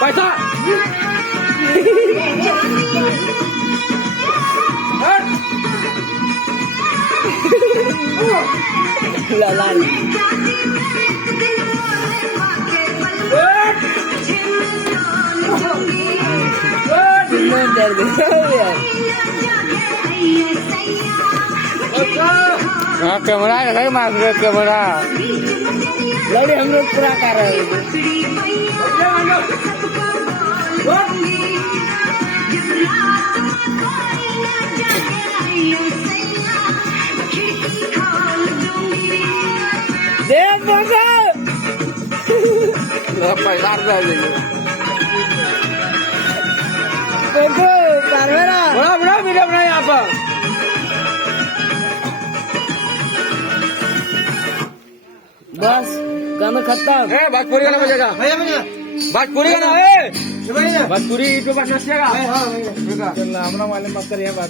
पैसा लाल हाँ कैमरा है मार कैमरा लड़ी हम लोग पूरा कर रहे हैं देव पैसा बना बड़ा बड़ा वीडियो बना यहाँ पर बस गाना खत्म भोजपुरी गाना बजेगा भोजपुरी गाना भोजपुरी यूट्यूब पर नचेगा चल हमारा मालूम मत करिए बात